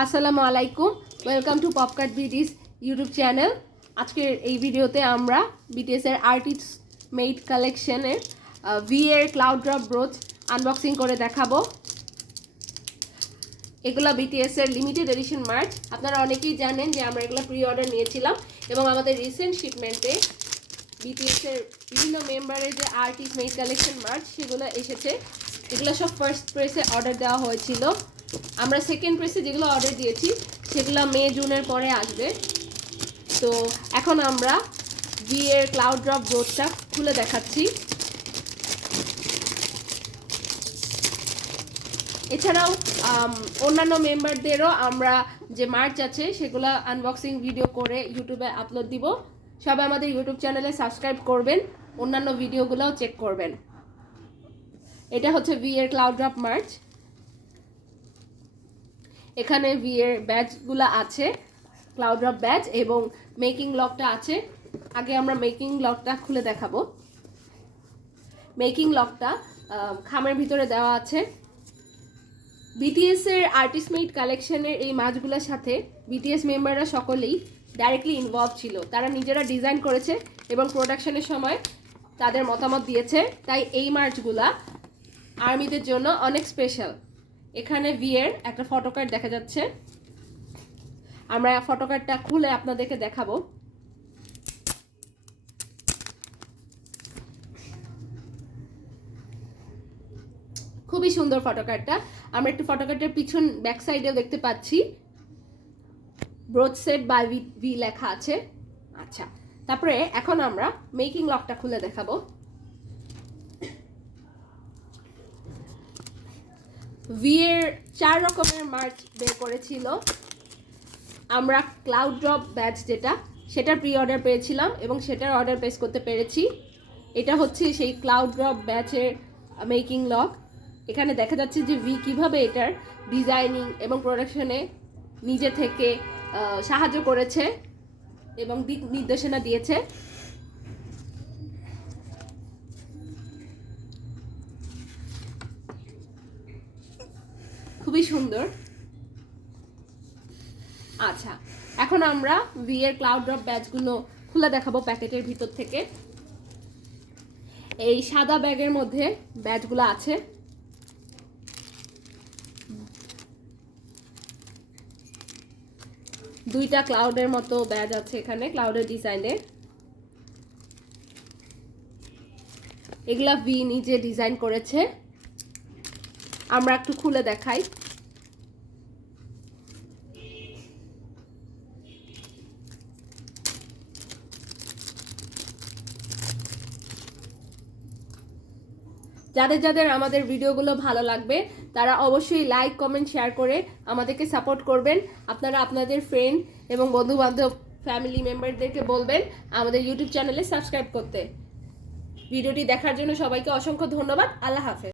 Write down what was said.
আসসালামু আলাইকুম, welcome to পপকার্ট বিডিস YouTube channel. আজকের এই ভিডিওতে আমরা বিটিএস এর আর্টিস্ট মেড কালেকশনের ভি এর ক্লাউড ড্রপ ব্রোচ আনবক্সিং করে দেখাবো। এগুলো বিটিএস এর লিমিটেড এডিশন মার্চ। আপনারা অনেকেই জানেন যে আমরা এগুলো প্রি অর্ডার নিয়েছিলাম এবং আমাদের রিসেন্ট শিপমেন্টে বিটিএস এর বিভিন্ন মেম্বারের যে আর্টিস্ট মেড কালেকশন মার্চ সেগুলো এসেছে। এগুলো সব ফার্স্ট প্রেসে অর্ডার দেওয়া হয়েছিল। আমরা সেকেন্ড প্রেসে যেগুলো অর্ডার দিয়েছি সেগুলো মে জুনের পরে আসবে। তো এখন আমরা ভি এর ক্লাউড ড্রপ ব্রোচটা খুলে দেখাচ্ছি। এছাড়াও অন্যান্য মেম্বারদেরও আমরা যে মার্চ আছে সেগুলো আনবক্সিং ভিডিও করে ইউটিউবে আপলোড দিব। সবাই আমাদের ইউটিউব চ্যানেলে সাবস্ক্রাইব করবেন, অন্যান্য ভিডিওগুলোও চেক করবেন। এটা হচ্ছে ভি এর ক্লাউড ড্রপ মার্চ। এখানে ভি এর ব্যাচগুলো আছে, ক্লাউড ড্রপ ব্যাচ এবং মেকিং লকটা আছে। আগে আমরা মেকিং লকটা খুলে দেখাবো। মেকিং লকটা খামের ভিতরে দেওয়া আছে। বিটিএস এর আর্টিস্ট মেড কালেকশনের এই মাছগুলোর সাথে বিটিএস মেম্বাররা সকলেই ডাইরেক্টলি ইনভলভ ছিল। তারা নিজেরা ডিজাইন করেছে এবং প্রোডাকশনের সময় তাদের মতামত দিয়েছে, তাই এই মাছগুলা আর্মিদের জন্য অনেক স্পেশাল। এখানে ভি এর একটা ফটোকার্ড দেখা যাচ্ছে। আমরা ফটোকার্ডটা খুলে আপনাদেরকে দেখাবো। খুবই সুন্দর ফটোকার্ডটা। আমরা একটু ফটোকার্ডের পিছন ব্যাক সাইডেও দেখতে পাচ্ছি ব্রোচ সেট বাই ভি লেখা আছে। আচ্ছা, তারপরে এখন আমরা মেকিং লকটা খুলে দেখাবো। ভি এর 4 রকমের মার্চ বের করেছিল। আমরা ক্লাউড ড্রপ ব্যাচ যেটা সেটার প্রি অর্ডার পেয়েছিলাম এবং সেটার অর্ডার প্লেস করতে পেরেছি। এটা হচ্ছে সেই ক্লাউড ড্রপ ব্যাচের মেকিং লক। এখানে দেখা যাচ্ছে যে ভি কিভাবে এটার ডিজাইনিং এবং প্রোডাকশনে নিজে থেকে সাহায্য করেছে এবং দিক নির্দেশনা দিয়েছে। খুবই সুন্দর। আচ্ছা, এখন আমরা ভি এর ক্লাউড ড্রপ ব্যাচগুলো খুলে দেখাবো প্যাকেটের ভিতর থেকে। এই সাদা ব্যাগের মধ্যে ব্যাচগুলো আছে। দুইটা ক্লাউডের মতো ব্যাচ আছে এখানে, ক্লাউডের ডিজাইনের। এগুলা ভি নিজে ডিজাইন করেছে। আমরা একটু খুলে দেখাই। যাদের যাদের আমাদের ভিডিওগুলো ভালো লাগবে তারা অবশ্যই লাইক, কমেন্ট, শেয়ার করে আমাদেরকে সাপোর্ট করবেন। আপনারা আপনাদের ফ্রেন্ড এবং বন্ধু বান্ধব, ফ্যামিলি মেম্বারদেরকে বলবেন আমাদের ইউটিউব চ্যানেলে সাবস্ক্রাইব করতে। ভিডিওটি দেখার জন্য সবাইকে অসংখ্য ধন্যবাদ। আল্লাহ হাফেজ।